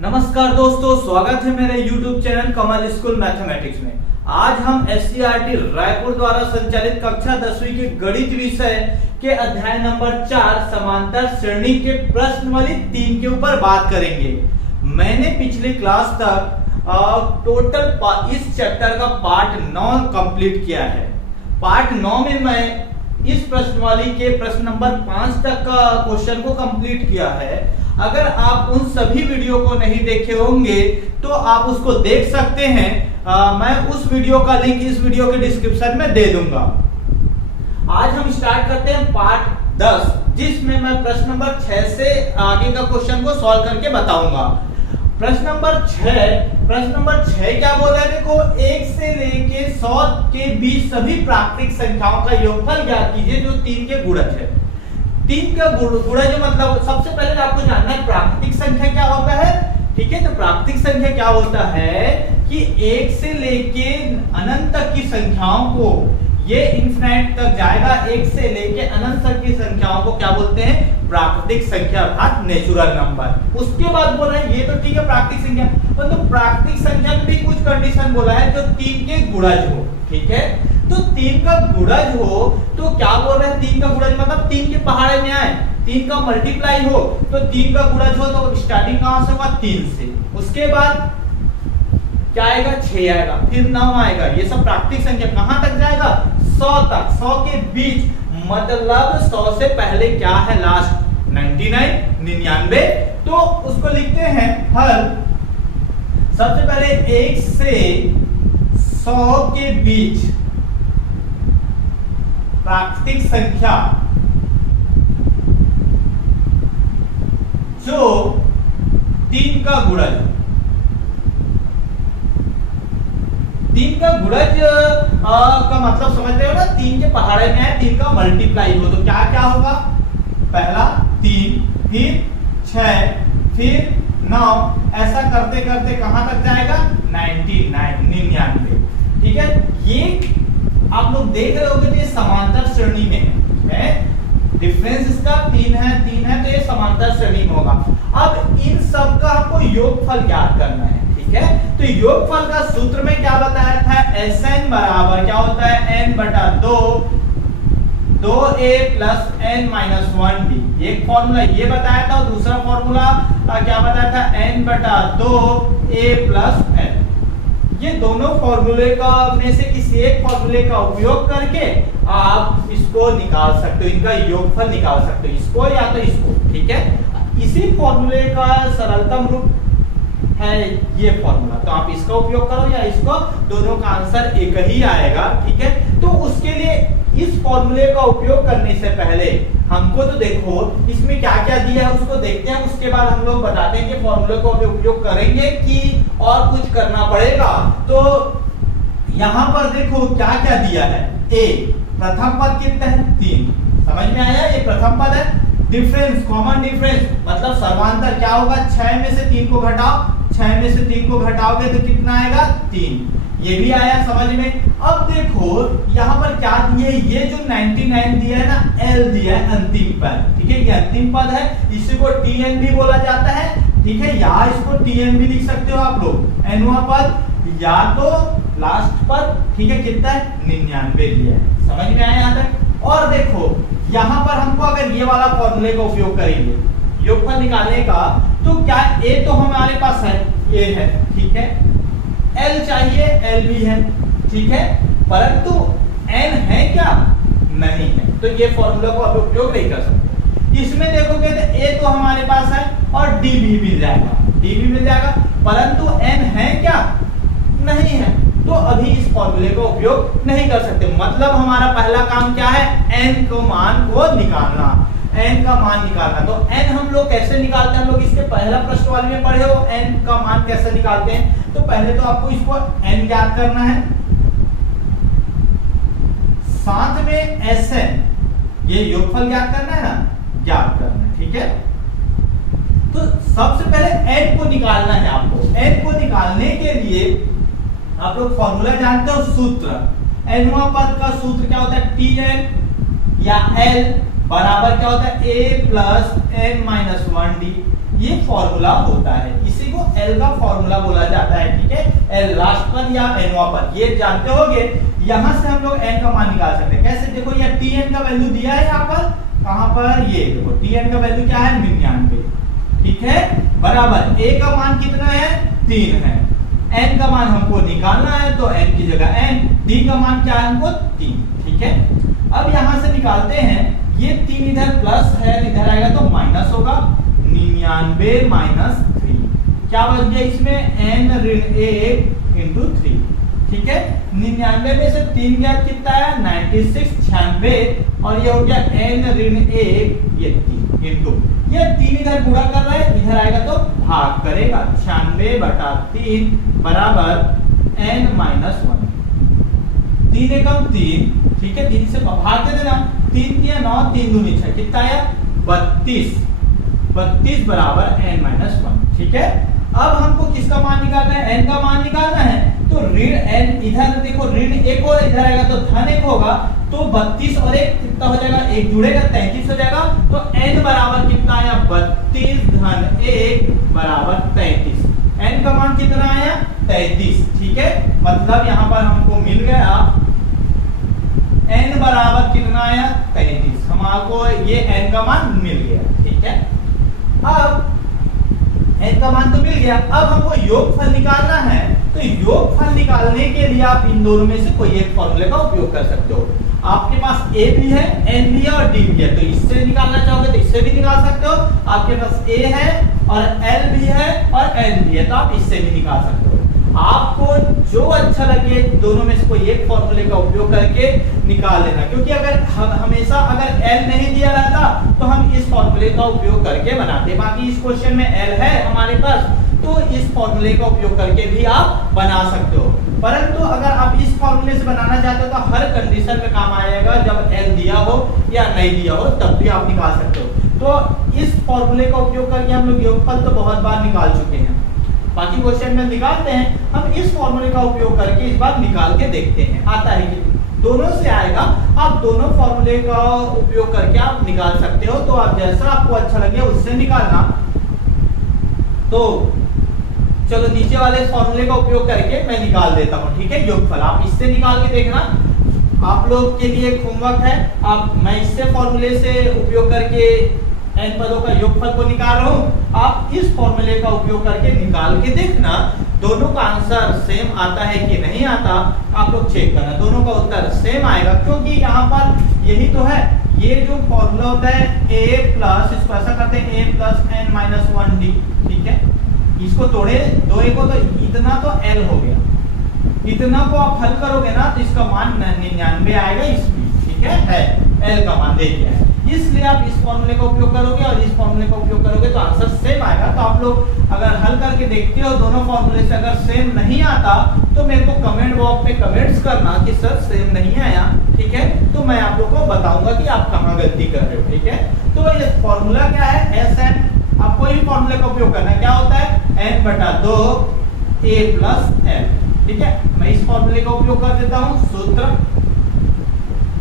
नमस्कार दोस्तों, स्वागत है मेरे YouTube चैनल कमल स्कूल मैथमेटिक्स में। आज हम SCERT रायपुर द्वारा संचालित कक्षा 10वीं के गणित विषय के अध्याय नंबर 4 समांतर श्रेणी के प्रश्नावली 3 के ऊपर बात करेंगे। मैंने पिछली क्लास तक टोटल इस चैप्टर का पार्ट 9 कंप्लीट किया है। पार्ट 9 में मैं इस प्रश्नावली के प्रश्न नंबर 5 तक का क्वेश्चन को कंप्लीट किया है। अगर आप उन सभी वीडियो को नहीं देखे होंगे तो आप उसको देख सकते हैं। मैं उस वीडियो का लिंक इस वीडियो के डिस्क्रिप्शन में दे दूंगा। आज हम स्टार्ट करते हैं पार्ट 10, जिसमें मैं प्रश्न नंबर 6 से आगे का क्वेश्चन को सॉल्व करके बताऊंगा। प्रश्न नंबर 6 क्या बोल रहा है? देखो, 1 से लेके 100 के बीच सभी प्राकृतिक संख्याओं का योगफल ज्ञात कीजिए जो 3 के गुणज है। 3 का गुणज मतलब सबसे पहले आपको जानना है प्राकृतिक संख्या क्या होता है। ठीक है, तो प्राकृतिक संख्या क्या होता है कि 1 से लेके अनंत तक की संख्याओं को, ये इन्फिनिट तक जाएगा, 1 से लेके अनंत तक की संख्याओं को क्या बोलते हैं? प्राकृतिक संख्या अर्थात नेचुरल नंबर। उसके बाद बोला है, ये तो ठीक है प्राकृतिक संख्या, परंतु तो प्राकृतिक संख्या में भी कुछ कंडीशन बोला है जो 3 के गुणज हो। ठीक है, तो 3 का गुणज हो तो क्या बोल रहे हैं? 3 का गुणज मतलब 3 के पहाड़े में आए, 3 का मल्टीप्लाई हो तो 3 का गुणज हो तो स्टार्टिंग कहां से होगा? 3 से। उसके बाद क्या आएगा? 6 आएगा, फिर 9 आएगा। ये सब प्राकृतिक संख्या कहां तक जाएगा? 100 तक। 100 के बीच मतलब 100 से पहले क्या है? लास्ट 99। तो उसको लिखते हैं हल। सबसे पहले 1 से 100 के बीच प्राकृतिक संख्या जो 3 का गुणज, 3 का गुणज का मतलब समझते हो ना? 3 के पहाड़े में है, 3 का मल्टीप्लाई हो तो क्या क्या होगा? पहला 3, फिर 6, फिर 9, ऐसा करते करते कहां तक जाएगा? 99। ठीक है, ये आप लोग देख रहे होंगे ये समांतर श्रेणी में है। डिफरेंस इसका 3 है तो ये समांतर श्रेणी में होगा। अब इन सब का हमको योगफल ज्ञात करना है। ठीक है, तो योगफल का सूत्र में क्या बताया था? Sn बराबर क्या होता है? n बटा 2a plus n minus 1b। एक फॉर्मूला ये बताया था और दूसरा फॉर्मूला क्या बताया था? n बटा 2a प्लस n। ये दोनों फॉर्मूले का में से किसी एक फॉर्मूले का उपयोग करके आप इसको निकाल सकते हो, इनका योगफल निकाल सकते हो, इसको या तो इसको। ठीक है, इसी फॉर्मूले का सरलतम रूप है ये फॉर्मूला, तो आप इसका उपयोग करो या इसको, दोनों का आंसर एक ही आएगा। ठीक है, तो उसके लिए इस फॉर्मूले का उपयोग करने से पहले हमको तो देखो इसमें क्या क्या दिया है उसको देखते हैं। उसके बाद हम लोग बताते हैं कि फॉर्मूले को उपयोग करेंगे कि और कुछ करना पड़ेगा। तो यहां पर देखो क्या क्या दिया है। ए प्रथम पद कितना है? 3। समझ में आया? ये प्रथम पद है। डिफरेंस, कॉमन डिफरेंस मतलब सर्वांतर क्या होगा? 6 में से 3 को घटाओ, 6 में से 3 को घटाओगे तो कितना आएगा? 3। ये भी आया समझ में। अब देखो यहाँ पर क्या दिए? ये जो 99 दिया है ना, L दिया है अंतिम पद। ठीक है, ये अंतिम पद है, इसी को Tn भी बोला जाता है। ठीक है, या इसको Tn भी लिख सकते हो आप लोग। nवां पद या तो लास्ट पद। ठीक है, कितना है? 99 दिया है। समझ में आया यहाँ तक? और देखो यहाँ पर हमको अगर ये वाला फॉर्मूले का उपयोग करेंगे योगफल निकालने का, तो क्या a तो हमारे पास है, a है। ठीक है, L चाहिए, L भी है। ठीक है, परंतु n है क्या? नहीं है, तो ये फॉर्मूला को आप उपयोग नहीं कर सकते। इसमें देखोगे तो a तो हमारे पास है और d भी मिल जाएगा, परंतु n है क्या? नहीं है, तो अभी इस फॉर्मूले का उपयोग नहीं कर सकते। मतलब हमारा पहला काम क्या है? n को मान को निकालना, n का मान निकालना। तो n हम लोग कैसे निकालते हैं? हम लोग इसके पहला प्रश्न वाले में पढ़े हो n का मान कैसे निकालते हैं। तो पहले तो आपको इसको n ज्ञात करना है, साथ में Sn, ये योगफल ज्ञात करना है ना, ज्ञात करना है। ठीक है, तो सबसे पहले n को निकालना है आपको। n को निकालने के लिए आप लोग फॉर्मूला जानते हो, सूत्र। nवां पद का सूत्र क्या होता है? Tn या L बराबर क्या होता है? a plus n minus 1d। ये फॉर्मूला होता है, इसी को एल का फॉर्मूला बोला जाता है। ठीक है, एल लास्ट पर या एनवा पर, ये जानते होगे। यहां से हम लोग एन का मान निकाल सकते हैं। कैसे? देखो ये टी एन का वैल्यू दिया है यहाँ पर, कहां पर? ये देखो टी एन का वैल्यू क्या है? 99। ठीक है, बराबर ए का मान कितना है? 3 है। एन का मान हमको निकालना है, तो एन की जगह एन, डी का मान क्या है हमको? 3। ठीक है, अब यहां से निकालते हैं, ये 3 इधर प्लस है, इधर आएगा तो माइनस होगा। 99 माइनस 3 क्या बच गया इसमें? n ऋण 1 इंटू 3। ठीक है, 99 में से 3 गया कितना है? 96, 96, और ये हो गया n ऋण 1, ये 3 इंटू, ये 3 इधर गुणा कर रहा है, इधर आएगा तो भाग करेगा। 96/3 बराबर n माइनस 1। 3 एकम 3, ठीक है, 3 से भाग दे देना। 3 3 9, 3 दूनी 6, कितना आया? 32। 32 बराबर n माइनस 1। ठीक है, अब हमको किसका मान निकालना है? n का मान निकालना है, तो ऋण n इधर देखो, ऋण 1 और इधर आएगा तो धन 1 होगा, तो 32 और 1 कितना हो जाएगा? 1 जुड़ेगा 33 हो जाएगा। तो n बराबर कितना आया? 32 धन 1 बराबर 33। n का मान कितना आया? 33। ठीक है, मतलब यहाँ पर हमको मिल गया n बराबर कितना आया? 33। हमको ये n का मान मिल गया। ठीक है, अब n का मान तो मिल गया, अब हमको योगफल निकालना है। तो योगफल निकालने के लिए आप इन दोनों में से कोई एक फॉर्मूले का उपयोग कर सकते हो। आपके पास a भी है, n भी है और d भी है, तो इससे निकालना चाहोगे तो इससे भी निकाल सकते हो। आपके पास a है और l भी है और n भी है, तो आप इससे भी निकाल सकते हो। आपको जो अच्छा लगे दोनों में से कोई एक फॉर्मूले का उपयोग करके निकाल लेना, क्योंकि अगर हमेशा अगर l नहीं दिया रहता तो हम इस फॉर्मूले का उपयोग करके बनाते। बाकी इस क्वेश्चन में l है हमारे पास, तो इस फॉर्मूले का उपयोग करके भी आप बना सकते हो। परंतु अगर आप इस फॉर्मूले से बनाना चाहते हो तो हर कंडीशन में काम आएगा, जब l दिया हो या नहीं दिया हो तब भी आप निकाल सकते हो। तो इस फॉर्मूले का उपयोग करके हम लोग योगफल तो बहुत बार निकाल चुके हैं, बाकी क्वेश्चन में निकालते हैं। हम इस फॉर्मूले का उपयोग करके इस बार निकाल के देखते हैं आता है कि दोनों से आएगा। आप दोनों फॉर्मूले का उपयोग करके आप निकाल सकते हो, तो आप जैसा आपको अच्छा लगे उससे निकालना। तो चलो नीचे वाले फॉर्मूले का उपयोग करके मैं निकाल देता हूं। ठीक है, योगफल आप इससे निकाल के देखना, आप लोग के लिए होमवर्क है। आप मैं इससे फॉर्मूले से उपयोग करके n पदों का योगफल को निकाल रहा हूं, आप इस फॉर्मूले का उपयोग करके निकाल के देखना। दोनों का आंसर सेम आता है कि नहीं आता, आप लोग चेक करना। दोनों का उत्तर सेम आएगा, क्योंकि यहाँ पर यही तो है, ये जो फॉर्मूला होता है a प्लस, इसको ऐसा करते हैं a plus n minus 1d। ठीक है, इसको तोड़े दो को, तो इतना तो l हो गया, इतना को आप हल करोगे ना तो इसका मान 99 आएगा इसमें। ठीक है l का मान दे दिया है, इसलिए आप इस फॉर्मूले का उपयोग करोगे और इस फॉर्मूले का उपयोग करोगे तो आंसर सेम आएगा। तो आप लोग अगर हल करके देखते हो दोनों फॉर्मूले से अगर सेम नहीं आता तो मेरे को कमेंट बॉक्स में कमेंट्स करना कि सर सेम नहीं आया। ठीक है, तो मैं आप लोग को बताऊंगा कि आप कहाँ गलती कर रहे हो। ठीक है, तो ये फॉर्मूला क्या है? Sn। आप कोई भी फॉर्मूले का उपयोग करना, क्या होता है? n/2 a plus l। ठीक है, मैं इस फॉर्मूले का उपयोग कर देता हूँ, सूत्र।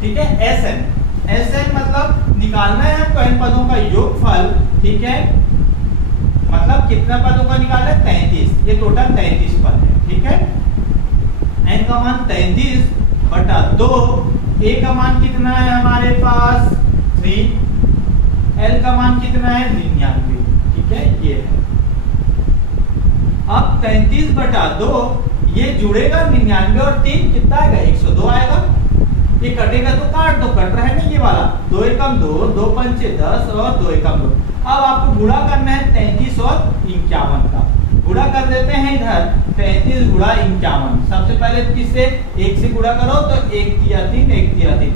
ठीक है, Sn। Sn मतलब निकालना है हमको n पदों का योगफल। ठीक है, मतलब कितना पदों का निकालना है? 33। ये टोटल 33 पद है। ठीक है, n का मान 33/2, a का मान कितना है हमारे पास? 3, l का मान कितना है? 99। ठीक है, ये है। अब 33/2 ये जुड़ेगा 99 और 3 कितना आएगा? 102 आएगा। ये कटेगा तो काट दो, कट रहा है ना ये वाला, 2 एकम 2, 2 पंचे 10 और 2 एकम 2। अब आपको गुणा करना है 33 और 51 का। गुणा कर देते हैं इधर 33 गुणा 51। सबसे पहले किससे? 1 से गुणा करो तो 1 तिया 3, 1 तिया 3।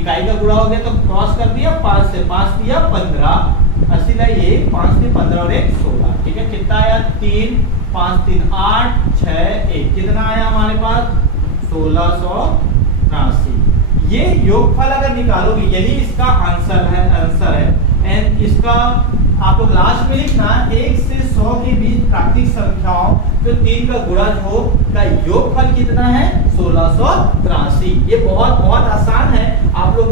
इकाई का गुणा हो गया तो क्रॉस कर दिया, 5 से 5 तिया 15, 80 ला 1, 5 से 15 और 1 16। ठीक है, कितना आया? 3, 5 3 8, 6 1, कितना आया हमारे पास? 1683। ये योगफल अगर निकालोगे यही इसका आंसर है। एंड इसका आप लोग लास्ट में लिखना 1 से 100 के बीच प्राकृतिक संख्याओं जो 3 का गुणज हो का योगफल कितना है? 1683। ये बहुत बहुत आसान है। आप लोग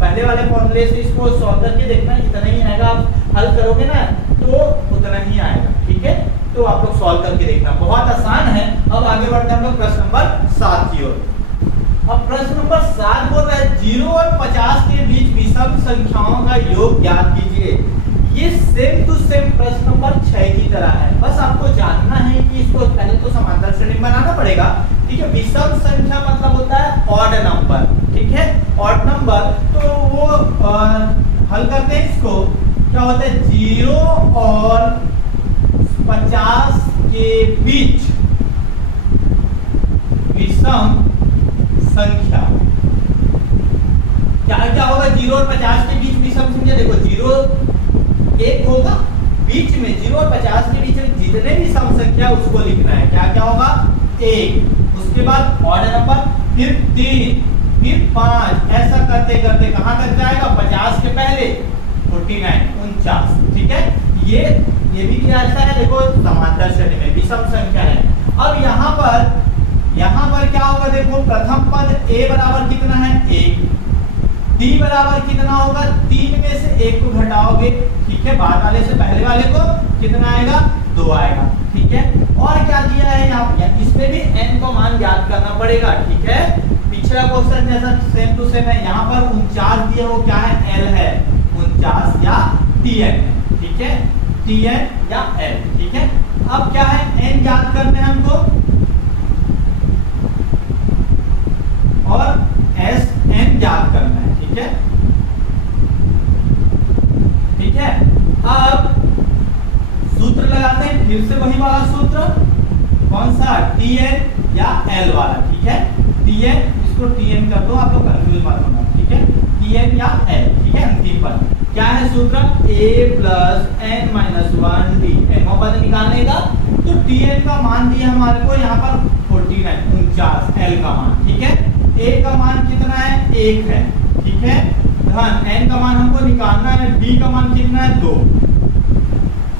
पहले वाले फॉर्मूले से इसको सॉल्व करके देखना, इतना ही आएगा। आप हल करोगे ना तो तो उतना ही आएगा। ठीक है, तो आप लोग सॉल्व करके देखना, बहुत आसान है। अब आगे बढ़ते हैं हम लोग प्रश्न नंबर 7 की ओर। अब प्रश्न नंबर 7 बोल रहा है 0 और 50 के बीच विषम संख्याओं का योग ज्ञात कीजिए। ये सेम टू सेम प्रश्न नंबर 6 की तरह है, बस आपको जानना है कि इसको पहले तो समांतर श्रेणी बनाना पड़ेगा। ठीक है, विषम संख्या मतलब होता है ऑड नंबर। ठीक है, ऑड नंबर, तो वो हल करते हैं इसको, क्या होता है 0 और 50 के बीच विषम संख्या, क्या क्या होगा 0 और 50 के बीच विषम संख्या। देखो 0 1 होगा, बीच में 0 और 50 के बीच में जितने भी सम संख्या उसको लिखना है। क्या क्या होगा 1, उसके बाद ऑड नंबर, फिर 3, फिर 5, ऐसा करते करते कहां तक जाएगा 50 के पहले 49 49। ठीक है, ये भी क्या ऐसा है, देखो समांतर श्रेणी में विषम संख्या है। अब यहाँ पर क्या होगा, देखो प्रथम पद a बराबर कितना है 1, d बराबर कितना होगा 3 में से 1 को घटाओगे। ठीक है, बाद वाले से पहले वाले को कितना आएगा 2 आएगा। ठीक है, और क्या दिया है यहाँ पे, इसमें भी n को मान ज्ञात करना पड़ेगा। ठीक है, पिछला क्वेश्चन जैसा सेम टू सेम है। यहाँ पर 49 दिया, वो क्या है l है, 49 या tn। ठीक है, tn या l। ठीक है, अब क्या है n ज्ञात करने हैं हमको और Sn ज्ञात करना है। ठीक है, ठीक है, अब सूत्र लगाते हैं, फिर से वही वाला सूत्र, कौन सा Tn या L वाला। ठीक है, Tn, इसको Tn कर दो, आप लोग कंफ्यूज मत होना। ठीक है, Tn या L। ठीक है, अंतिम पद क्या है सूत्र a plus n minus 1d, n पद निकालने का, तो Tn का मान दिया हमारे को यहाँ पर 49 L का मान। ठीक है, a का मान कितना है 1 है। ठीक है, ध्यान n का मान हमको निकालना है, d का मान कितना है 2।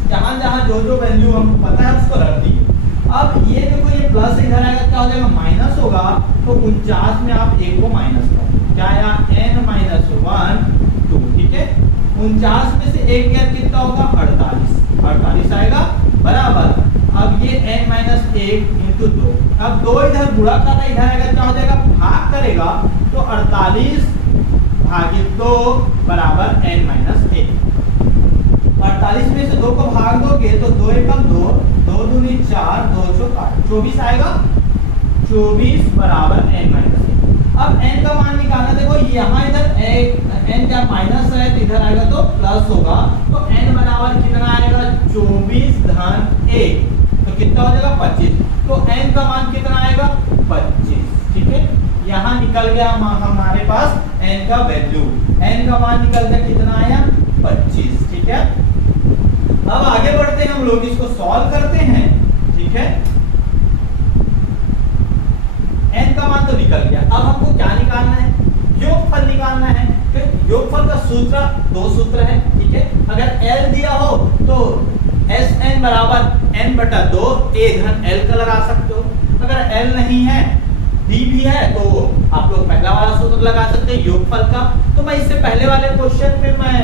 जहां जहां जो वैल्यू हमको पता है उसको रख दिए। अब ये देखो ये प्लस इधर आएगा, क्या हो जाएगा माइनस होगा, तो 49 में आप 1 को माइनस करो, क्या आया n माइनस 1 2। ठीक है, 49 में से 1 गया कितना होगा 48 आएगा बराबर। अब ये n माइनस 1 इंटू 2, अब 2 इधर गुणा करना, इधर आएगा क्या हो जाएगा भाग करेगा, तो 48 भागित 2 बराबर n माइनस 1। 48 में से 2 को भाग दोगे तो 2 एकम 2, 2 दूनी 4, 2 चौक 8, 24 आएगा, 24 बराबर n माइनस 1। अब n का मान निकालना, देखो यहाँ इधर n जब माइनस है तो इधर आएगा तो प्लस होगा, तो n बराबर कितना आएगा 24 धन 1, तो कितना हो जाएगा 25, तो n का मान कितना आएगा 25। ठीक है, यहाँ निकल गया हमारे पास n का वैल्यू, n का मान निकल गया कितना आया 25। ठीक है, अब आगे बढ़ते हैं हम लोग, इसको सॉल्व करते हैं। ठीक है, n का मान तो निकल गया, अब हमको क्या निकालना है योगफल निकालना है। फिर योगफल का सूत्र 2 सूत्र है। ठीक है, अगर l दिया हो तो Sn बराबर n बटा 2 a धन l का लगा सकते हो, अगर l नहीं है d भी है तो आप लोग पहला वाला सूत्र लगा सकते हैं योगफल का। तो मैं इससे पहले वाले क्वेश्चन में मैं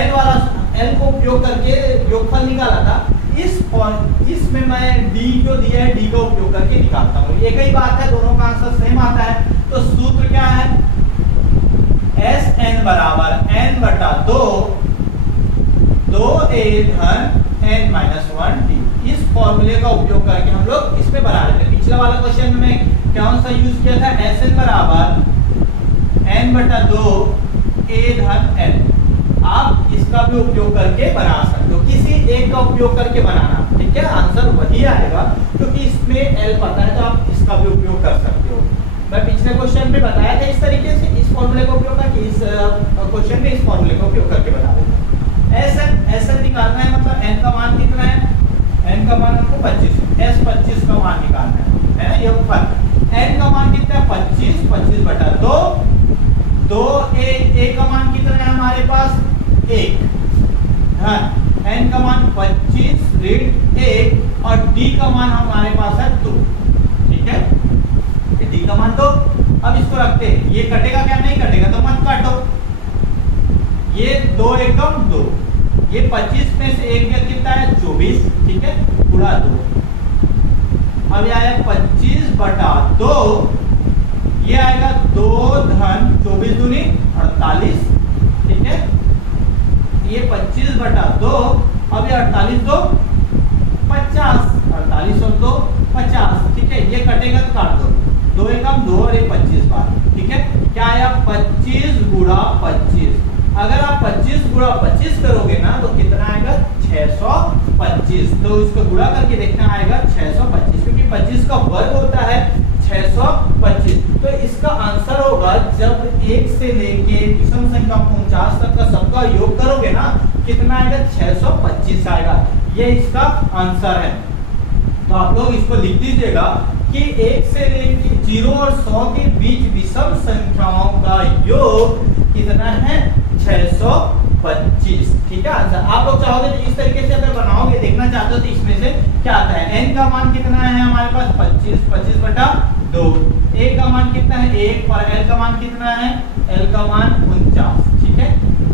l को उपयोग करके योगफल निकाला था, इसमें मैं d जो दिया है d का उपयोग करके निकालता हूँ, एक ही बात है, दोनों का आंसर सेम आता है। तो सूत्र क्या है Sn बराबर n बटा 2 2a धन n माइनस 1d। इस फॉर्मूले का उपयोग करके हम लोग इसमें बना लेते हैं। पिछला वाला क्वेश्चन में कौन सा यूज किया था, Sn बराबर n बटा 2 a धन n। आप इसका भी उपयोग करके बना सकते हो, किसी एक का उपयोग करके बनाना। ठीक है, आंसर वही आएगा क्योंकि इसमें l पता है, तो आप इसका भी उपयोग कर सकते हो। मैं पिछले क्वेश्चन में बताया था इस तरीके से, इस फॉर्मूले का उपयोग करके, इस क्वेश्चन में इस फॉर्मूले का उपयोग करके बता देते हैं। Sn निकालना है, मतलब n का मान कितना है, n का मान हमको 25, S 25 का मान निकालना है ना, योगफल n का मान कितना है 25, 25 बटा 2, 2 a का मान कितना है हमारे पास 1, n का मान 25 ऋण 1 और d का मान हमारे पास है 2। ठीक है, d का मान 2। अब इसको रखते हैं, ये कटेगा क्या, नहीं कटेगा तो मत काटो, ये 2 एकम 2, ये 25 में से एक गया कितना है 24, ठीक है, गुणा 2। अब ये आया 25/2, ये आएगा 2 धन 24 दूनी 48, ठीक है, ये 25/2, अब ये 48 दो 50, 48 और 2 50, ठीक है, ये कटेगा तो काट दो, 2 एकम 2 और 1 25 बार, ठीक है, क्या आया 25 गुणा 25। अगर आप 25 गुणा 25 करोगे ना तो कितना आएगा 625, तो इसको गुणा करके देखना आएगा 625, क्योंकि 25 का वर्ग होता है 625। तो इसका आंसर होगा जब 1 से लेके विषम संख्या 49 तक का सबका योग करोगे ना कितना आएगा 625 आएगा, ये इसका आंसर है। तो आप लोग इसको लिख दीजिएगा कि 1 से लेके 0 और 100 के बीच विषम संख्याओं का योग कितना है 625, ठीक है। आंसर आप लोग चाहोगे तो इस तरीके से अगर बनाओगे, देखना चाहते हो तो इसमें से क्या आता है। n का मान कितना है हमारे पास 25, 25/2, a का मान कितना है 1 और l का मान कितना है, l का मान 49, ठीक है,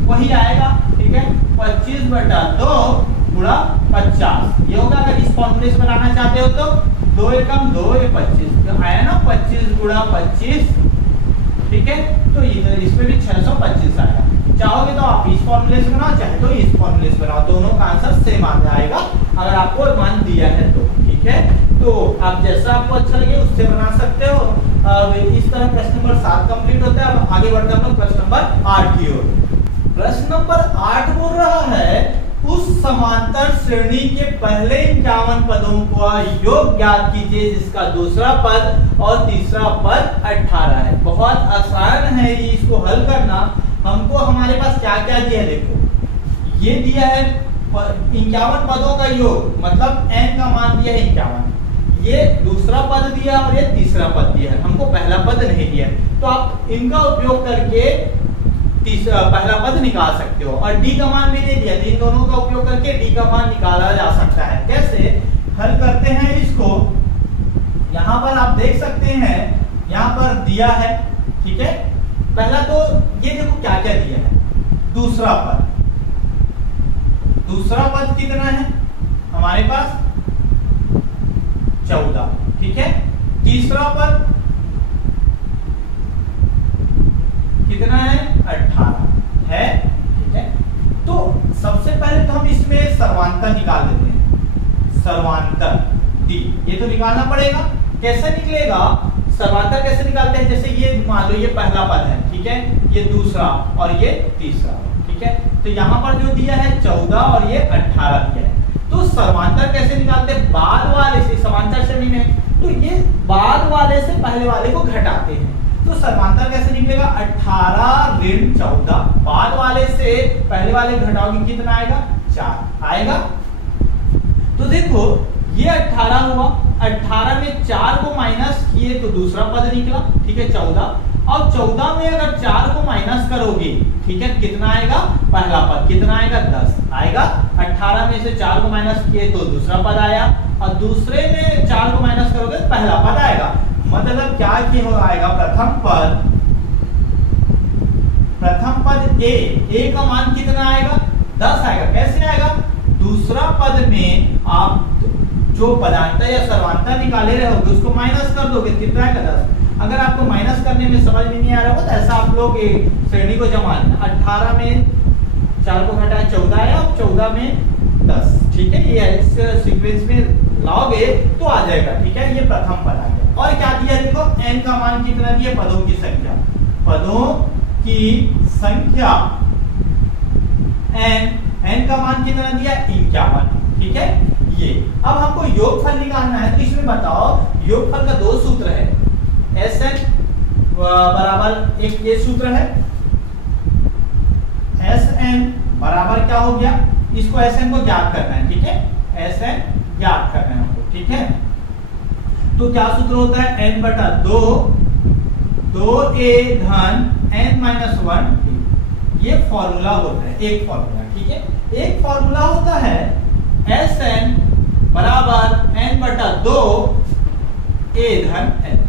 वही आएगा, ठीक है, 25/2 गुणा 50, ये होगा। अगर इस फॉर्मूले से बनाना चाहते हो तो 2 एकम 2 ये 25, तो आया ना 25 गुणा 25, ठीक है, तो इसमें भी 625 आएगा। चाहोगे तो आप इस फॉर्मूले से बनाओ, चाहे तो इस फॉर्मूले से बनाओ, दोनों का आंसर सेम आ जाएगा अगर आपको मान दिया है तो, ठीक है। तो आप जैसा आपको अच्छा लगे उससे बना सकते हो। इस तरह प्रश्न नंबर 7 कंप्लीट होता है। अब आगे बढ़ते हैं हम लोग प्रश्न नंबर 8 की ओर। प्रश्न नंबर 8 बोल रहा है उस समांतर श्रेणी के पहले 51 पदों का योग ज्ञात कीजिए जिसका दूसरा पद और तीसरा पद 18 है। बहुत आसान है इसको हल करना। हमको हमारे पास क्या क्या दिया है, देखो ये दिया है 51 पदों का योग, मतलब n का मान दिया है 51, ये दूसरा पद दिया और ये तीसरा पद दिया है, हमको पहला पद नहीं दिया है। तो आप इनका उपयोग करके पहला पद निकाल सकते हो। और d का मान भी दे दिया, इन दोनों का उपयोग करके d का मान निकाला जा सकता है। कैसे हल करते हैं इसको, यहाँ पर आप देख सकते हैं, यहाँ पर दिया है, ठीक है। पहला तो ये देखो क्या क्या दिया है, दूसरा पद, दूसरा पद कितना है हमारे पास 14, ठीक है, तीसरा पद कितना है 18 है, ठीक है। तो सबसे पहले तो हम इसमें सर्वांतर निकाल लेते हैं, सर्वांतर d ये तो निकालना पड़ेगा। कैसे निकलेगा सर्वांतर, कैसे निकालते हैं, जैसे ये मान लो ये पहला पद है, ठीक है, ये दूसरा और ये तीसरा, ठीक है। तो यहाँ पर जो दिया है 14 और ये 18 दिया है। तो सर्वांतर कैसे निकालते हैं, बाद वाले से, समांतर श्रेणी में तो ये बाद वाले से पहले वाले को घटाते हैं। तो सर्वांतर कैसे निकलेगा 18 ऋण 14, बाद वाले से पहले वाले घटाओगे कितना आएगा 4 आएगा। तो देखो ये 18 हुआ, 18 में 4 को माइनस किए तो दूसरा पद निकला, ठीक है 14। और 14 में अगर 4 को माइनस करोगे, ठीक है, कितना आएगा पहला पद, कितना आएगा 10 आएगा। 18 में से 4 को माइनस किए तो दूसरा पद आया, और दूसरे में 4 को माइनस करोगे तो पहला पद आएगा। मतलब क्या की हो आएगा, प्रथम पद a का मान कितना आएगा 10 आएगा। कैसे आएगा, दूसरा पद में आप जो पदांतर या सर्वांतर निकाले रहोगे उसको माइनस कर दोगे, कितना आएगा 10। अगर आपको माइनस करने में समझ में नहीं आ रहा हो तो ऐसा आप लोग श्रेणी को जमा लेना, 18 में 4 को घटाया 14 आया, 14 में 10, ठीक है, ये इस सीक्वेंस में लाओगे तो आ जाएगा, ठीक है। ये प्रथम पद आ गया। और क्या दिया देखो n का मान कितना दिया, पदों की संख्या, पदों की संख्या n का मान कितना दिया 51, ठीक है। ये अब हमको योगफल निकालना है, तो इसमें बताओ योगफल का दो सूत्र है, Sn बराबर एक ये सूत्र है, Sn बराबर क्या हो गया, इसको Sn को ज्ञात करना है, ठीक है, Sn ज्ञात करना है हमको, ठीक है। तो क्या सूत्र होता है n/2 2a धन n-1, ये फॉर्मूला होता है, एक फॉर्मूला, ठीक है। एक फॉर्मूला होता है Sn बराबर n/2 a धन n।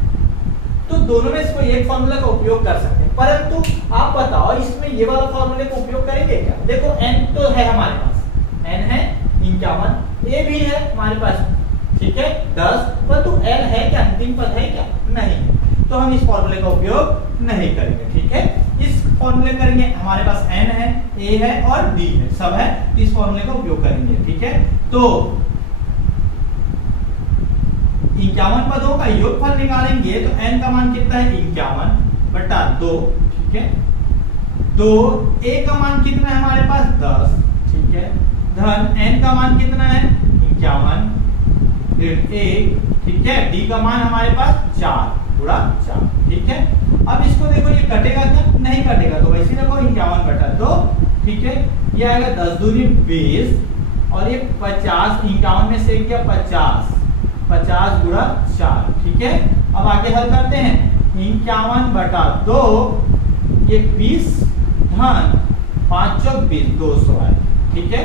तो दोनों में इसको एक फॉर्मूला का उपयोग कर सकते हैं, परंतु आप बताओ इसमें ये वाला फॉर्मूले का उपयोग करेंगे क्या। देखो n तो है हमारे n है 51, a भी है हमारे पास, ठीक है 10, परंतु l है क्या, अंतिम पद है क्या, नहीं, तो हम इस फॉर्मूले का उपयोग नहीं करेंगे, ठीक है। इस फॉर्मूले करेंगे, हमारे पास n है, a है और b है, सब है, इस फॉर्मूले का उपयोग करेंगे, ठीक है। तो 51 पदों का योगफल निकालेंगे तो n का मान कितना है 51/2, ठीक है। तो a का मान कितना है हमारे पास 10, ठीक है, धन n का मान कितना है 51 ऋण 1, ठीक है, d का मान हमारे पास 4 गुणा 4, ठीक है। अब इसको देखो, ये कटेगा क्या, नहीं कटेगा, तो वैसे देखो 51/2, ठीक है, ये आएगा 10 दूनी 20 और ये 50, 51 में से क्या 50 गुणा 4, ठीक है। अब आगे हल करते हैं, 51/2 ये 20 धन 5 चौक 20, 200 आएगा, ठीक है।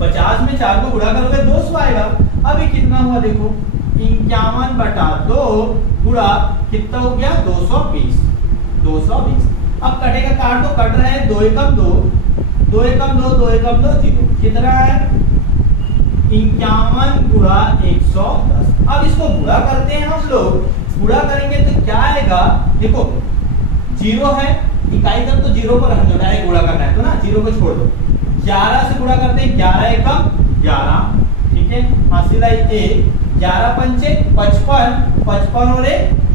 50 में 4 को गुणा करोगे 200 आएगा। अब ये कितना हुआ देखो, 51/2 गुणा कितना हो गया 220। अब कटेगा, काट दो, कट रहा है 2 एकम 2, 2 एकम 2, 2 एकम 2 0, कितना है 51 गुणा 110। अब इसको गुणा करते हैं हम लोग, गुणा करेंगे तो क्या आएगा, देखो 0 है, इकाई तक तो 0 को रख दो, डायरेक्ट गुणा करना है तो ना 0 को छोड़ दो। 11 से गुणा करते हैं, 11 एकम 11, ठीक है, हासिल आई 11 पंचे 55, 55 और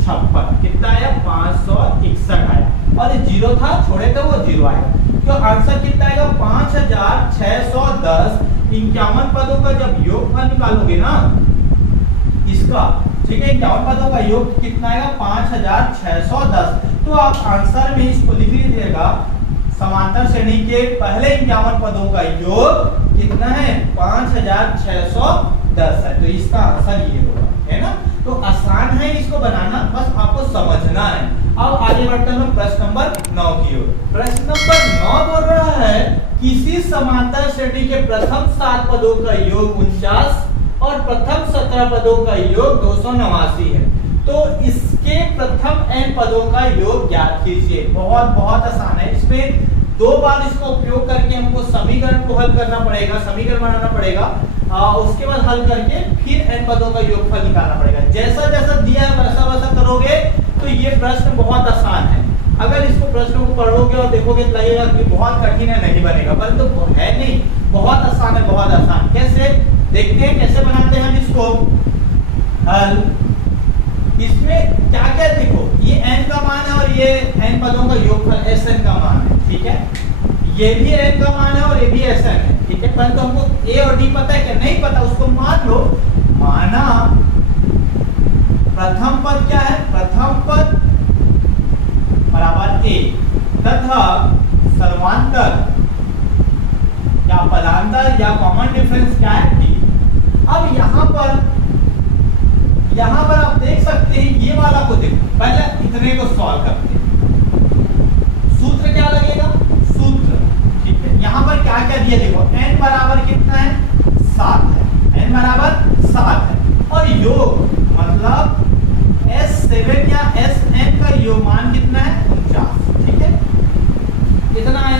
56, कितना आया 561 आया, और ये 0 था छोड़े तो वो 0 आएगा, तो आंसर कितना आएगा 5610। 51 पदों का जब योगफल निकालोगे ना इसका, ठीक है, 51 पदों का योग कितना आएगा 5610। तो आप आंसर में इसको लिख लीजिएगा, समांतर श्रेणी के पहले 51 पदों का योग कितना है 5610 है, तो इसका आंसर ये होगा, है ना। तो आसान है इसको बनाना, बस आपको समझना है। अब आगे बढ़ते हैं प्रश्न नंबर 9 की ओर। प्रश्न नंबर 9 बोल रहा है, किसी समांतर श्रेणी के प्रथम 7 पदों का योग 49 और प्रथम 17 पदों का योग 289 है, तो इसके प्रथम n पदों का योग ज्ञात कीजिए। बहुत आसान है, इसमें 2 बार इसका उपयोग करके हमको समीकरण को हल करना पड़ेगा, समीकरण बनाना पड़ेगा, उसके बाद हल करके फिर n पदों का योगफल निकालना पड़ेगा। जैसा जैसा दिया है वैसा करोगे तो ये प्रश्न बहुत आसान है। अगर इसको प्रश्न को पढ़ोगे और देखोगे तो लगेगा कि बहुत कठिन है, नहीं बनेगा, परंतु तो है नहीं, बहुत आसान है, बहुत आसान। कैसे देखते हैं, कैसे बनाते हैं इसको हल। इसमें क्या क्या देखो, ये n का मान है और ये n पदों का योगफल Sn का मान है, ठीक है, ये भी n का मान है और ये भी Sn है, ठीक है, परंतु हमको a और d पता है क्या, नहीं पता, उसको मान लो। माना प्रथम पद क्या है, प्रथम पद बराबर a तथा सर्वांतर या पदांतर या कॉमन डिफरेंस क्या है d। अब यहाँ पर आप देख सकते हैं, ये वाला को देखो, पहले इतने को सॉल्व करते हैं। सूत्र क्या लगेगा, सूत्र, ठीक है, यहाँ पर क्या क्या दिया देखो, n बराबर कितना है 7 है, n बराबर 7 है, और योग मतलब S7 या Sn का योग मान कितना है 49, ठीक है, कितना है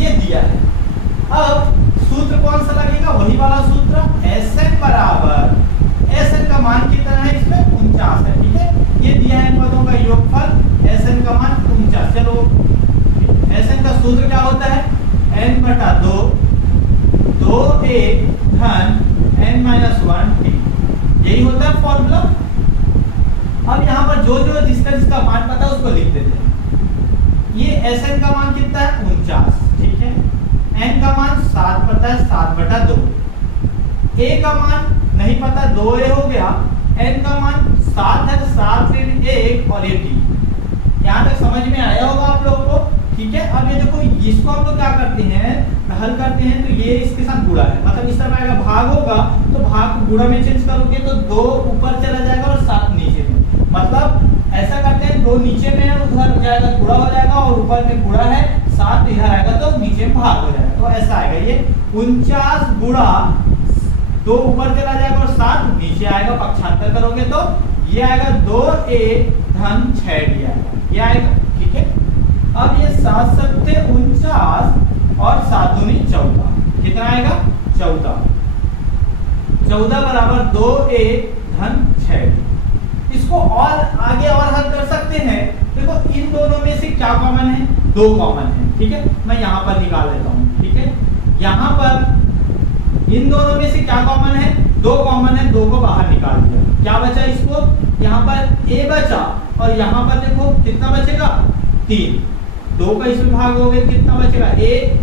ये दिया है। अब सूत्र कौन सा लगेगा, वही वाला सूत्र, Sn बराबर, Sn का मान कितना है इसमें 49 है, ठीक है, ये दिया है इन पदों का योगफल, Sn का मान 49। चलो Sn का सूत्र क्या होता है, n/2 2a धन n-1t, यही होता है फॉर्मूला। अब यहाँ पर जो डिस्टेंस का मान पता है उसको लिख देते हैं। ये Sn का मान कितना है 49, ठीक है, n का मान 7 पता है 7/2, a का मान नहीं पता 2a हो गया, n का मान 7 है 7 ऋण 1 और 80। यहाँ तक समझ में आया होगा आप लोग को, ठीक है। अब ये देखो, इसको हम लोग क्या करते हैं, हल करते हैं, तो ये इसके साथ गुणा है, मतलब इस तरह आएगा, भाग होगा तो भाग को गुणा में चेंज करोगे तो 2 ऊपर चला जाएगा और 7 नीचे में, मतलब ऐसा करते हैं 2 नीचे में है उधर जाएगा गुणा हो जाएगा, और ऊपर में गुणा है 7 इधर आएगा तो नीचे में भाग हो जाएगा, तो ऐसा आएगा। ये 49 गुणा 2 ऊपर चला जाएगा और 7 नीचे आएगा, पक्षांतर करोगे तो ये आएगा 2a धन 6d आएगा, ये आएगा, ठीक है। अब ये 7 7 49 और 7 दूनी 14, कितना आएगा 14 बराबर 2a धन 6b। इसको और आगे और हल कर सकते हैं। देखो इन दोनों में से क्या कॉमन है, 2 कॉमन है, ठीक है। मैं यहाँ पर निकाल लेता हूँ, ठीक है। यहाँ पर इन दोनों में से क्या कॉमन है, 2 कॉमन है, 2 को बाहर निकाल दिया, क्या बचा इसको, यहाँ पर a बचा और यहाँ पर देखो कितना बचेगा 3, 2 का इसमें भाग दोगे कितना बचेगा, a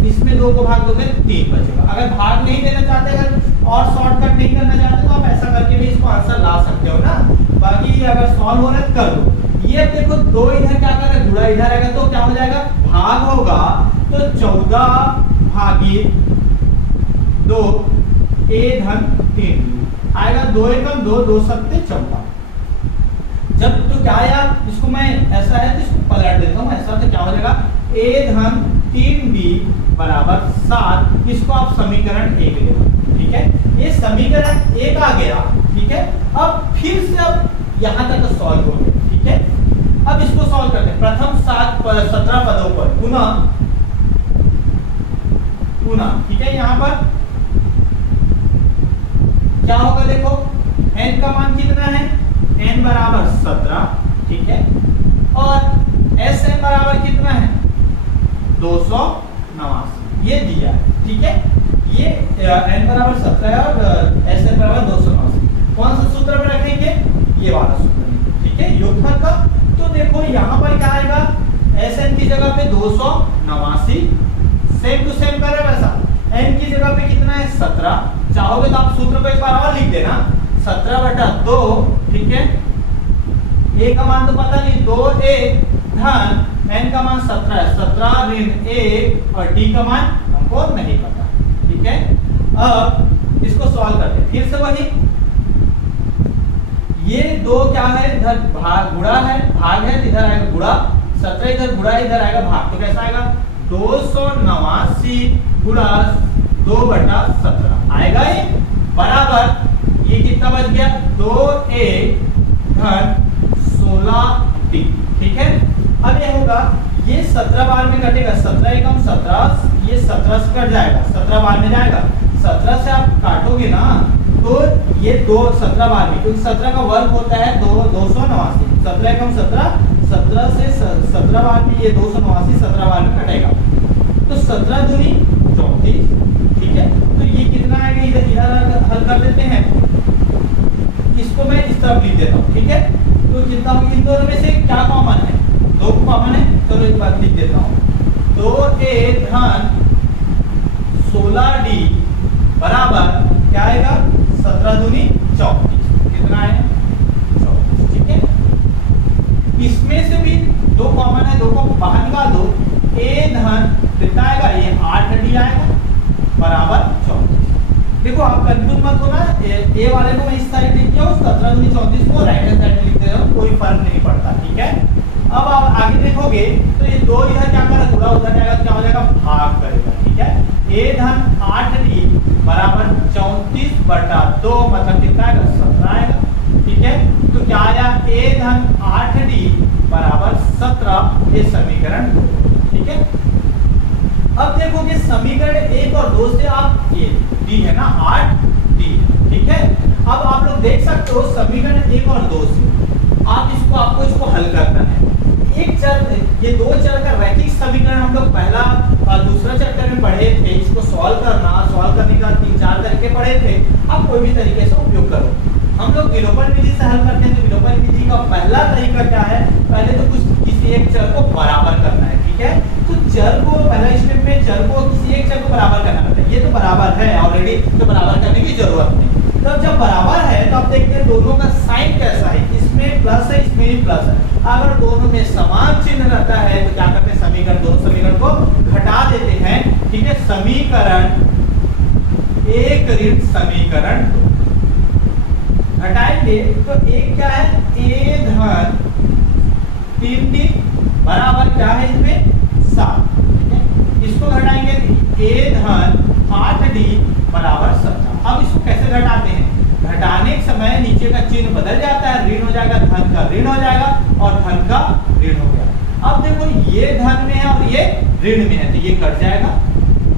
इसमें 2 को भाग दोगे 3 बचेगा। अगर भाग नहीं देना चाहते, अगर और शॉर्टकट नहीं करना चाहते तो आप ऐसा करके भी इसको आंसर ला सकते हो ना। बाकी अगर सॉल्व हो रहा है कर दो। ये देखो 2 इधर क्या कर रहा है, जुड़ा इधर आएगा तो क्या हो जाएगा, भाग होगा तो 14 भागी 2 a धन 3 आएगा, 2 एकम 2, 2 सत्ते 14। जब तो क्या यार इसको मैं ऐसा है तो इसको पलट देता हूँ, ऐसा तो क्या हो जाएगा a धन 3b बराबर 7। इसको आप समीकरण 1 ले लो, ठीक है। ये समीकरण 1 आ गया, ठीक है। अब फिर से अब यहाँ तक सॉल्व हो गया, ठीक है। अब इसको सॉल्व करते हैं। प्रथम 17 पदों पर पुनः, ठीक है। यहाँ पर क्या होगा देखो, n का मान कितना है, n बराबर 17, ठीक है। और Sn बराबर कितना है 289, ये दिया है, ठीक है। ये n बराबर 17 है और Sn बराबर 289। कौन सा सूत्र में रखेंगे, ये वाला सूत्र, ठीक है, योगफल का। तो देखो यहाँ पर क्या आएगा, Sn की जगह पे 289, सेम टू सेम कर रहे वैसा। n की जगह पे कितना है 17, चाहोगे तो आप सूत्र को एक बार और लिख देना, 17/2, ठीक है। a का मान तो पता नहीं, 2a धन n का मान 17 है, 17 ऋण a और d का मान हमको नहीं पता, ठीक है। अब इसको सॉल्व करते हैं फिर से वही, ये 2 क्या है, इधर भाग गुणा है, भाग है इधर आएगा गुणा, 17 इधर गुणा इधर आएगा भाग, तो कैसा आएगा 289 गुणा 2/17 आएगा ये, बराबर ये कितना बच गया 2a धन 16d, ठीक है। अब ये होगा, ये 17 बार में कटेगा, 17 एकम 17, ये 17 से कट जाएगा, 17 बार में जाएगा, 17 से आप काटोगे ना तो ये 17 बार में, क्योंकि 17 का वर्ग होता है 289, 17 एकम 17, 17 से 17 बार में ये 289 17 बार में कटेगा, तो 17 दूनी 34, ठीक है। तो ये कितना आएगा, इधर हल कर देते हैं, इसको मैं इस तरफ लिख देता हूँ, ठीक है। तो कितना होगा, इन दोनों में से क्या कॉमन है, 2 कॉमन है, चलो एक बार लिख देता हूँ, 2a धन 16d बराबर क्या आएगा 17 दूनी 34, कितना है 34, ठीक है। इसमें से भी 2 कॉमन है, 2 को बाहर निकाल दो, a धन कितना आएगा, ये 8d आएगा बराबर 34। देखो आप कंफ्यूज मत होना, ए वाले को मैं इस साइड लिख दिया हूँ, 17 दूनी 34 को राइट हैंड साइड लिख दे रहा हूँ, कोई फर्क नहीं पड़ता, ठीक है। अब आप आगे देखोगे तो ये 2 इधर क्या करेगा, थोड़ा उधर जाएगा, क्या हो जाएगा भाग करेगा, ठीक है। a धन 8d बराबर 34/2 मतलब कितना आएगा 17 आएगा, ठीक है। तो क्या आया, a धन 8d बराबर 17, ये समीकरण 2, ठीक है। अब देखोगे समीकरण 1 और 2 से आप ये d है ना 8d, ठीक है। अब आप लोग देख सकते हो समीकरण 1 और 2 से आपको इसको हल करना है। एक चर, ये 2 चर का रैखिक समीकरण हम लोग पहला और दूसरा चैप्टर में पढ़े थे, इसको सॉल्व करने का 3-4 तरीके पढ़े थे। आप कोई भी तरीके से उपयोग करो। हम लोग विलोपन विधि से हल करते हैं, तो विलोपन विधि का पहला तरीका क्या है, पहले तो किसी एक चर को बराबर करना है, ठीक है। तो चर को पहला स्टेप में चर को किसी एक चर को बराबर करना पड़ता है, ये तो बराबर है ऑलरेडी, तो बराबर करने की जरूरत नहीं। तब जब बराबर है तो आप देखते हैं दोनों का साइन कैसा है, इसमें प्लस है इसमें भी प्लस है। अगर दोनों में समान चिन्ह रहता है तो क्या करते हैं, समीकरण दोनों समीकरण को घटा देते हैं, ठीक है। समीकरण 1 ऋण समीकरण 2 घटाएंगे तो एक क्या है, a धन 3d बराबर क्या है इसमें 7, ठीक है। इसको घटाएंगे a धन 8d बराबर 17। अब इसको कैसे घटाते हैं, घटाने के समय नीचे का चिन्ह बदल जाता है, ऋण हो जाएगा, धन का ऋण हो जाएगा और धन का ऋण हो गया। अब देखो ये धन में है और ये ऋण में है, तो ये कट जाएगा,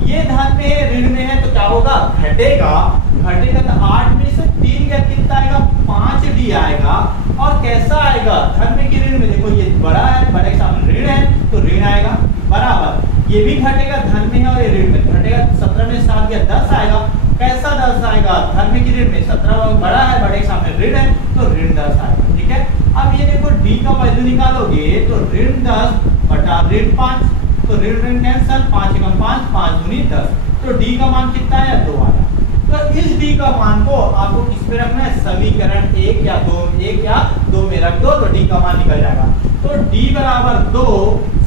ये धन में है ऋण में है तो क्या होगा, घटेगा। घटेगा तो 8 में से 3 का कितना आएगा, 5d आएगा। और कैसा आएगा, धन में कि ऋण में, देखो ये बड़ा है, बड़े के सामने ऋण है तो ऋण आएगा, बराबर। ये भी घटेगा, धन में है और ये ऋण में, घटेगा 17 में 7 गया 10 आएगा। कैसा 10 आएगा, धन में कि ऋण में, 17 बड़ा है, बड़े के सामने ऋण है तो ऋण 10 आएगा, ठीक है। अब ये देखो d का वैल्यू निकालोगे तो ऋण 10 बटा ऋण 5, तो ऋण ऋण कैंसिल, 5 एकम 5, 5 दूनी 10, तो d का मान कितना है, 2 आया। तो इस d का मान को आपको किस पे रखना है, समीकरण 1 या 2 में रख दो तो d का मान निकल जाएगा। तो d बराबर 2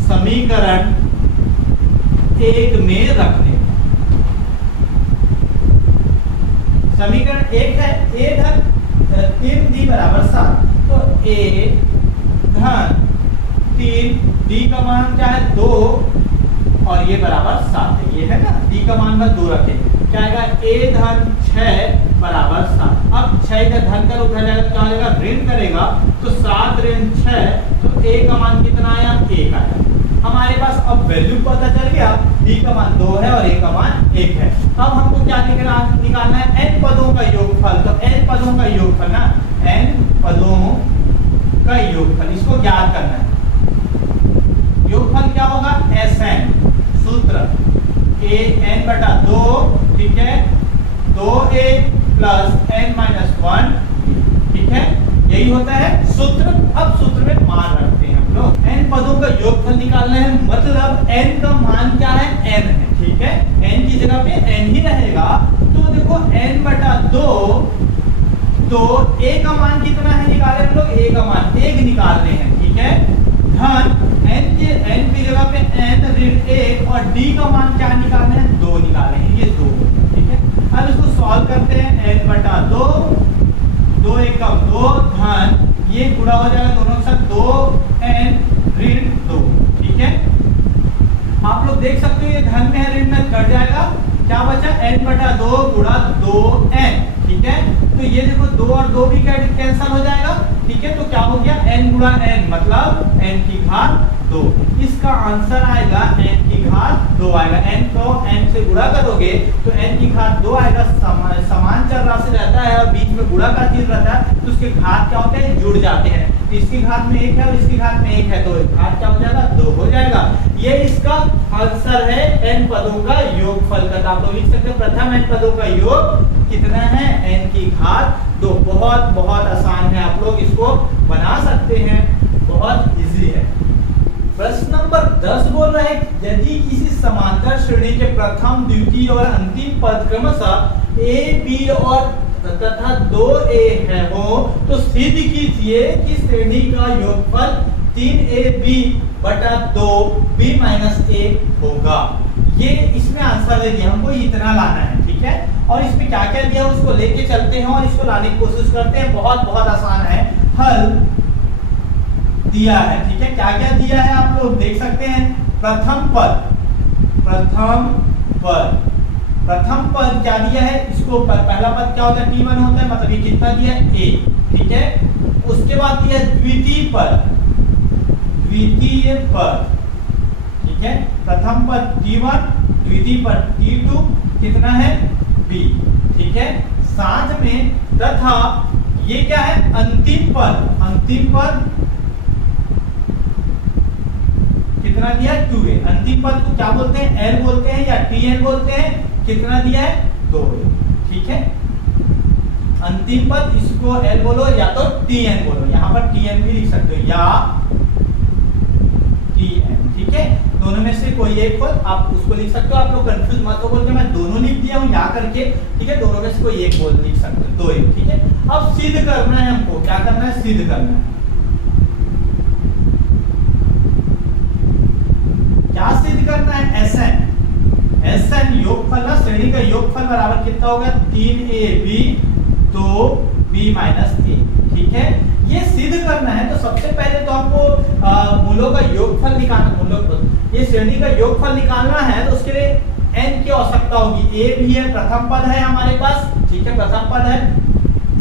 समीकरण 1 में रखने, समीकरण 1 है a धन 3d बराबर 7, तो a धन 3, d का मान क्या है 2 और ये बराबर 7 है, ये है ना, d का मान बस 2 रखें, क्या आएगा a धन 6 बराबर 7। अब 6 का धन कर उठा जाएगा तो क्या हो जाएगा, ऋण करेगा तो 7 ऋण 6, तो a का मान कितना आया, 1 आया। हमारे पास अब वैल्यू पता चल गया, d का मान 2 है और a का मान 1 है। अब हमको क्या निकालना है, n पदों का योगफल, तो n पदों का योगफल ना, n पदों का योगफल, इसको ज्ञात करना है। योगफल क्या होगा, Sn, सूत्र an बटा 2, ठीक है, 2a प्लस n माइनस 1, ठीक है, यही होता है सूत्र। अब सूत्र में मान रखते हैं हम लोग, n पदों का योगफल निकालना है, मतलब n का मान क्या है, n है, ठीक है, n की जगह पे n ही रहेगा। तो देखो n बटा 2, तो a का मान कितना है निकाले हम लोग, a का मान 1 निकाल रहे हैं, ठीक है, धन n की जगह पे n ऋण 1 और d का मान क्या निकालना है, 2 निकाले हैं, ये 2, ठीक है। अब इसको सॉल्व करते हैं, n बटा 2, 2 एकम 2 धन, ये गुणा हो जाएगा दोनों के साथ, 2n ऋण 2, ठीक है। आप लोग देख सकते हो ये धन में है ऋण में कट जाएगा, क्या बचा, n बटा 2 गुणा 2n, ठीक है। तो ये देखो 2 और 2 भी कैंसिल हो जाएगा, ठीक है। तो क्या हो गया, n गुणा n मतलब n की घात 2, इसका आंसर आएगा n की घात 2 आएगा। n को n से गुणा करोगे तो n की घात 2 आएगा, समान चर राशि रहता है और बीच में गुणा का चिन्ह रहता है तो उसके घात क्या होते हैं, जुड़ जाते हैं। तो इसकी घात में 1 है और इसकी घात में 1 है तो घात क्या हो जाएगा, 2 हो जाएगा। ये इसका आंसर है n पदों का योगफल का। आप लोग लिख सकते हैं प्रथम n पदों का योग कितना है, n की घात 2। बहुत बहुत आसान है, आप लोग इसको बना सकते हैं, बहुत इजी है। प्रश्न नंबर 10 बोल रहा है, यदि किसी समांतर श्रेणी के प्रथम, द्वितीय और अंतिम पद क्रमशः a, b और तथा 2a है हो तो सिद्ध कीजिए कि श्रेणी का योगफल 3ab बटा 2b माइनस 1 होगा। ये इसमें आंसर दे दिया, हमको इतना लाना है, ठीक है। और इसमें क्या क्या दिया उसको लेके चलते हैं और इसको लाने की कोशिश करते हैं। बहुत बहुत आसान है, हल दिया है, ठीक है। क्या क्या दिया है आप लोग देख सकते हैं। प्रथम पद क्या दिया है, इसको पहला पद क्या होता है, t1 होता है, मतलब ये कितना दिया है, a, ठीक है। उसके बाद दिया द्वितीय पद, ठीक है। प्रथम पद t1, द्वितीय पद t2, कितना है b, ठीक है। साथ में तथा ये क्या है, अंतिम पद कितना दिया है, 2a। अंतिम पद को क्या बोलते हैं, l बोलते हैं या tn बोलते हैं, कितना दिया है, 2, ठीक है। अंतिम पद इसको l बोलो या तो tn बोलो, यहाँ पर tn भी लिख सकते हो या tn, ठीक है। दोनों में से कोई एक पद आप उसको लिख सकते हो। आप लोग कंफ्यूज मत हो बोल के मैं दोनों लिख दिया हूँ या करके, ठीक है। दोनों में से कोई एक बोल लिख सकते हो, 2 एक, ठीक है। अब सिद्ध करना है हमको, क्या करना है, सिद्ध करना है। क्या सिद्ध करना है, Sn योगफल ना, श्रेणी का योगफल बराबर कितना होगा, 3ab 2b माइनस 1, ठीक है। ये सिद्ध करना है तो सबसे पहले तो आपको मूलों का योगफल निकालना, ये श्रेणी का योगफल निकालना है तो उसके लिए n की आवश्यकता होगी। a भी है, प्रथम पद है हमारे पास, ठीक है, प्रथम पद है,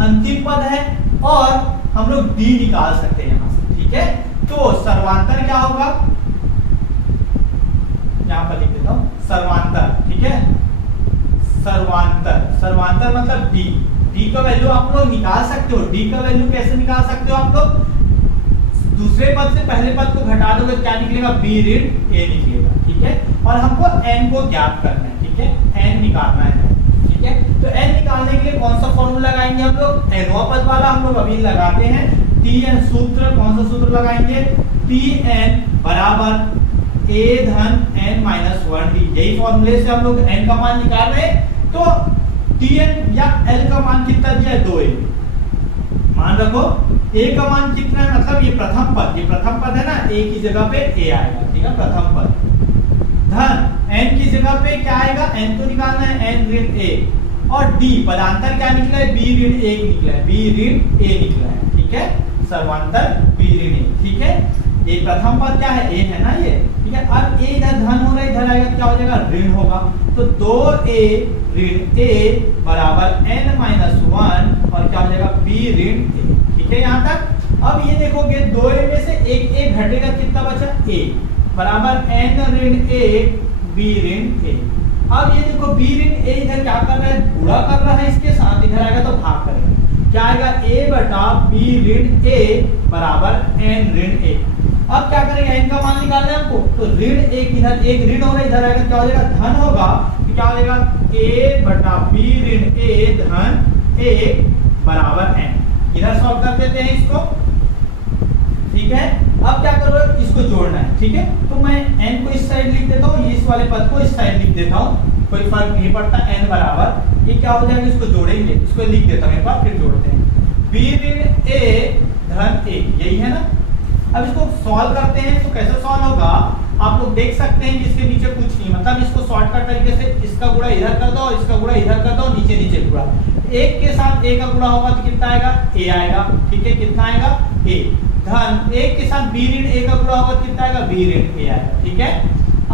अंतिम पद है और हम लोग d निकाल सकते हैं यहाँ से, ठीक है। तो सर्वांतर क्या होगा, यहाँ पर लिख देता हूँ सर्वांतर, ठीक ठीक है। सर्वांतर मतलब डी का वैल्यू आप लोग निकाल सकते हो। डी का वैल्यू कैसे निकाल सकते हो आप लोग? दूसरे पद से पहले पद को घटा दोगे क्या निकलेगा? बी ऋण ए निकलेगा, ठीक है। और हमको n को ज्ञात करना है, ठीक है, n निकालना है, ठीक है। तो n निकालने के लिए कौन सा फॉर्मूला लगाएंगे हम लोग? nवां पद वाला हम लोग अभी लगाते हैं। tn सूत्र, कौन सा सूत्र लगाएंगे? tn बराबर a धन n माइनस 1d। यही फॉर्मूले से हम लोग n का मान निकाल रहे हैं। तो tn या l का मान कितना दिया है? 2a। मान रखो a का मान कितना है, मतलब ये प्रथम पद है ना, a की जगह पे a आएगा, ठीक है, प्रथम पद। धन n की जगह पे क्या आएगा? n तो निकालना है, n ऋण a। और d पदांतर क्या निकला है? b ऋण 1 निकला है, b ऋण a निकला है, ठीक है। सर्वांतर b ऋण a, ठीक है। ये प्रथम पद क्या है? a है ना ये, ठीक है। अब a इधर धन हो रहा है, इधर आएगा क्या हो जाएगा? ऋण होगा। तो 2a ऋण a बराबर n माइनस 1 और क्या हो जाएगा? b ऋण a, ठीक है यहाँ तक। अब ये देखोगे 2a में से एक a घटेगा, कितना बचा? a बराबर n ऋण a b ऋण a। अब ये देखो b ऋण a इधर क्या कर रहा है? गुणा कर रहा है इसके साथ, इधर आएगा तो भाग करेगा। क्या आएगा? a बटा b ऋण a बराबर n ऋण a। अब क्या करेंगे? n का मान निकालना है हमको, तो ऋण एक इधर, एक ऋण हो रहा है, इधर आएगा क्या हो जाएगा? धन होगा। तो क्या हो जाएगा? a बटा b ऋण a धन a बराबर n। इधर सॉल्व कर देते हैं इसको, ठीक है। अब क्या करो? इसको जोड़ना है, ठीक है। तो मैं n को इस साइड लिख देता हूँ, इस वाले पद को इस साइड लिख देता हूँ, कोई फर्क नहीं पड़ता। n बराबर ये क्या हो जाएगा? इसको जोड़ेंगे, इसको लिख देता हूँ एक बार, फिर जोड़ते हैं। b ऋण a धन a, यही है ना। अब इसको सॉल्व करते हैं, तो कैसे सॉल्व होगा? आप लोग देख सकते हैं कि इसके नीचे कुछ नहीं, मतलब इसको शॉर्टकट तरीके से इसका गुणा इधर कर दो, इसका गुणा इधर कर दो, नीचे नीचे गुणा। एक के साथ a का गुणा होगा तो कितना आएगा? a आएगा, ठीक है। कितना आएगा? a धन एक के साथ b ऋण a का गुणा होगा तो कितना आएगा? b ऋण a आएगा, ठीक है।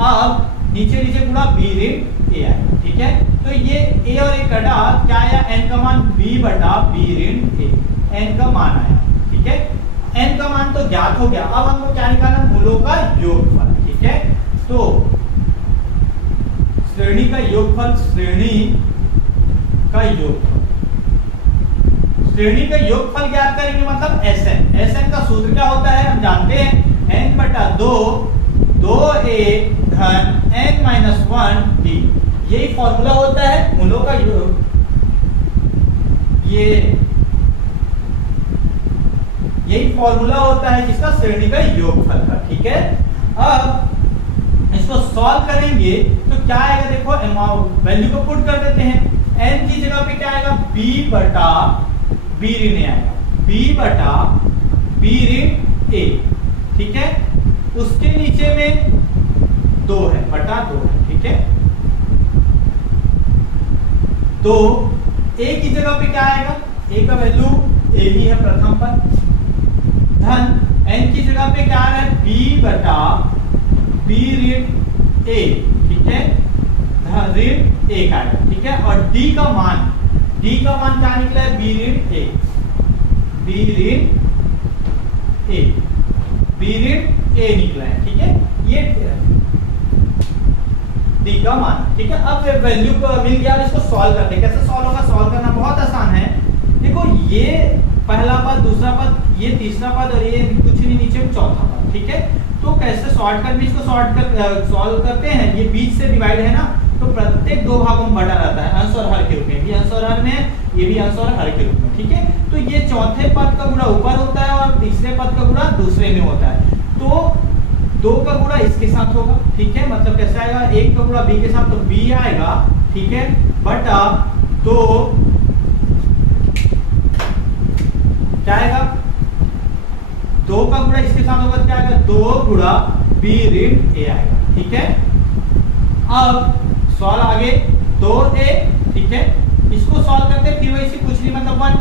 अब नीचे नीचे गुणा b ऋण a आएगा, ठीक है। तो ये a और a कटा, क्या आया? n का मान b बटा b ऋण a, n का मान आया, ठीक है। n का मान तो ज्ञात हो गया। अब हमको क्या निकालना? मूलों का योगफल, ठीक है। तो श्रेणी का योगफल, श्रेणी का योगफल ज्ञात करेंगे, मतलब Sn का सूत्र क्या होता है? हम जानते हैं, n बटा 2a धन n माइनस 1d। यही फॉर्मूला होता है मूलों का योग। यही फॉर्मूला होता है किसका? श्रेणी का योगफल का, ठीक है। अब इसको सॉल्व करेंगे तो क्या आएगा? देखो वैल्यू को पुट कर देते हैं। n की जगह पे क्या आएगा? b बटा b ऋण a आएगा, b बटा b ऋण a, ठीक है। उसके नीचे में 2 है, बटा 2 है, ठीक है। तो a की जगह पे क्या आएगा? a का वैल्यू a ही है, प्रथम पद। धन n की जगह पे क्या आ रहा है? b बटा b ऋण a, ठीक है, ऋण 1 आएगा, ठीक है। और d का मान क्या निकला है? b ऋण a, b ऋण a निकला है, ठीक है। ये d का मान, ठीक है। अब वैल्यू को मिल गया। अब इसको सॉल्व करते हैं। कैसे सॉल्व होगा? सॉल्व करना बहुत आसान है। देखो ये पहला पद, दूसरा पद, ये तीसरा पद और ये कुछ नहीं, नीचे में चौथा पद, ठीक है। तो कैसे शॉर्टकट में इसको सॉल्व करते हैं? ये बीच से डिवाइड है ना, तो प्रत्येक दो भागों में बटा रहता है, अंश और हर के रूप में। ये अंश और हर में है, ये भी अंश और हर के रूप में, ठीक है। तो ये चौथे पद का गुणा ऊपर होता है और तीसरे पद का गुणा दूसरे में होता है। तो 2 का गुणा इसके साथ होगा, ठीक है। मतलब कैसे आएगा? 1 का गुणा b के साथ, तो b आएगा, ठीक है, बटा 2 क्या आएगा? 2 का गुणा इसके साथ होगा, क्या आएगा? 2 गुणा b ऋण a आएगा, ठीक है। अब सॉल्व आगे 2a, ठीक है। इसको सॉल्व करते हैं, केवाईसी कुछ नहीं, मतलब 1,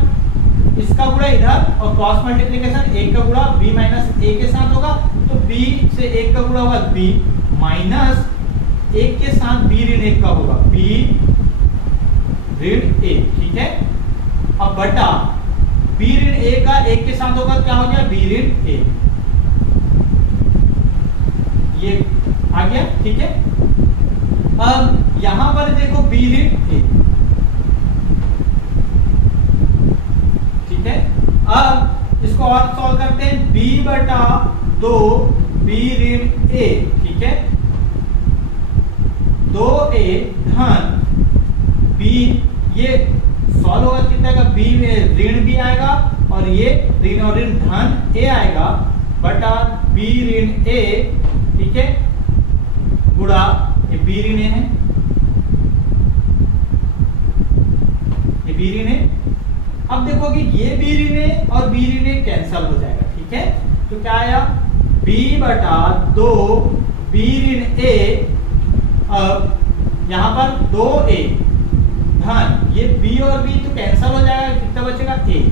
इसका गुणा इधर और क्रॉस मल्टीप्लिकेशन 1 का गुणा b माइनस a के साथ होगा, तो b से 1 का गुणा होगा b माइनस 1 के साथ b ऋण 1 का होगा b ऋण a, ठीक है। अब बटा b ऋण a का 1 के साथ होगा, क्या हो गया? b ऋण a, ये आ गया, ठीक है। अब यहां पर देखो बी ऋण ए, ठीक है। अब इसको और सॉल्व करते हैं, b बटा 2 b ऋण ए, ठीक है, 2a धन b, ये सॉल्व होगा कितना का, b में ऋण भी आएगा और ये ऋण और ऋण धन a आएगा बटा b ऋण a, ठीक है, गुणा ये b ऋण a है, ये b ऋण a। अब देखो कि ये b ऋण a और b ऋण a कैंसल हो जाएगा, ठीक है। तो क्या आया, b बटा 2 b ऋण a, अब यहां पर 2a धन ये b और b तो कैंसल हो जाएगा, कितना बचेगा a,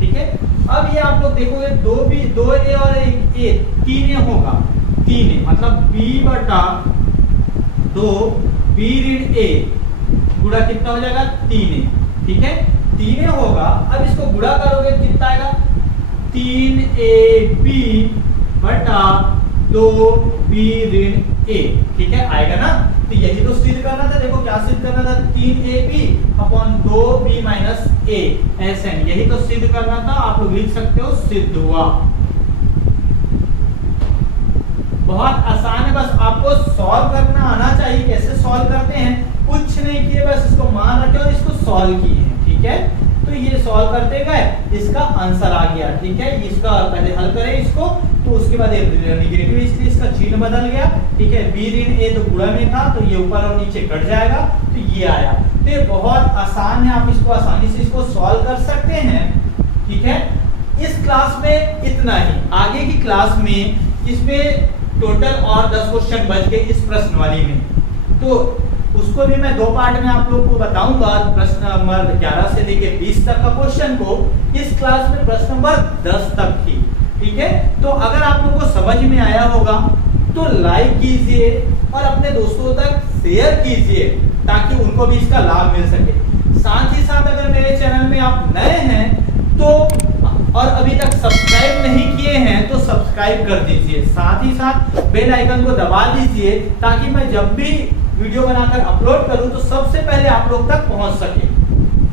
ठीक है। अब ये आप लोग देखोगे 2a और a 3a होगा, 3a मतलब b बटा 2 b ऋण a गुणा कितना हो जाएगा 3a, ठीक है, 3a होगा। अब इसको गुणा करोगे कितना आएगा, 3ab बटा 2b ऋण a, ठीक है, आएगा ना। तो यही तो सिद्ध करना था, देखो क्या सिद्ध करना था, 3ab upon 2b minus a SN, यही तो सिद्ध करना था। आप लोग लिख सकते हो सिद्ध हुआ। बहुत आसान है, बस आपको सॉल्व करना आना चाहिए। कैसे सॉल्व करते हैं, कुछ नहीं किए, बस इसको मान रखे और इसको सॉल्व किए हैं, ठीक है। तो ये सॉल्व करते गए, इसका आंसर आ गया, ठीक है। इसका पहले हल करें इसको, तो उसके बाद नेगेटिव इसलिए इसका चिन्ह बदल गया, ठीक है। b ऋण a तो गुणा में था, तो ये ऊपर और नीचे कट जाएगा, तो ये आया। तो ये बहुत आसान है, आप इसको आसानी से इसको सॉल्व कर सकते हैं, ठीक है। इस क्लास में इतना ही, आगे की क्लास में इसमें टोटल और 10 क्वेश्चन बच गए इस प्रश्न वाली में, तो उसको भी मैं 2 पार्ट में आप लोग को बताऊंगा। प्रश्न नंबर 11 से लेके 20 तक का क्वेश्चन को इस क्लास में प्रश्न नंबर 10 तक थी, ठीक है। तो अगर आप लोगों को समझ में आया होगा तो लाइक कीजिए और अपने दोस्तों तक शेयर कीजिए ताकि उनको भी इसका लाभ मिल सके। साथ ही साथ अगर मेरे चैनल में आप नए हैं तो और अभी तक सब्सक्राइब नहीं किए हैं तो सब्सक्राइब कर दीजिए, साथ ही साथ बेल आइकन को दबा दीजिए ताकि मैं जब भी वीडियो बनाकर अपलोड करूं तो सबसे पहले आप लोग तक पहुंच सके।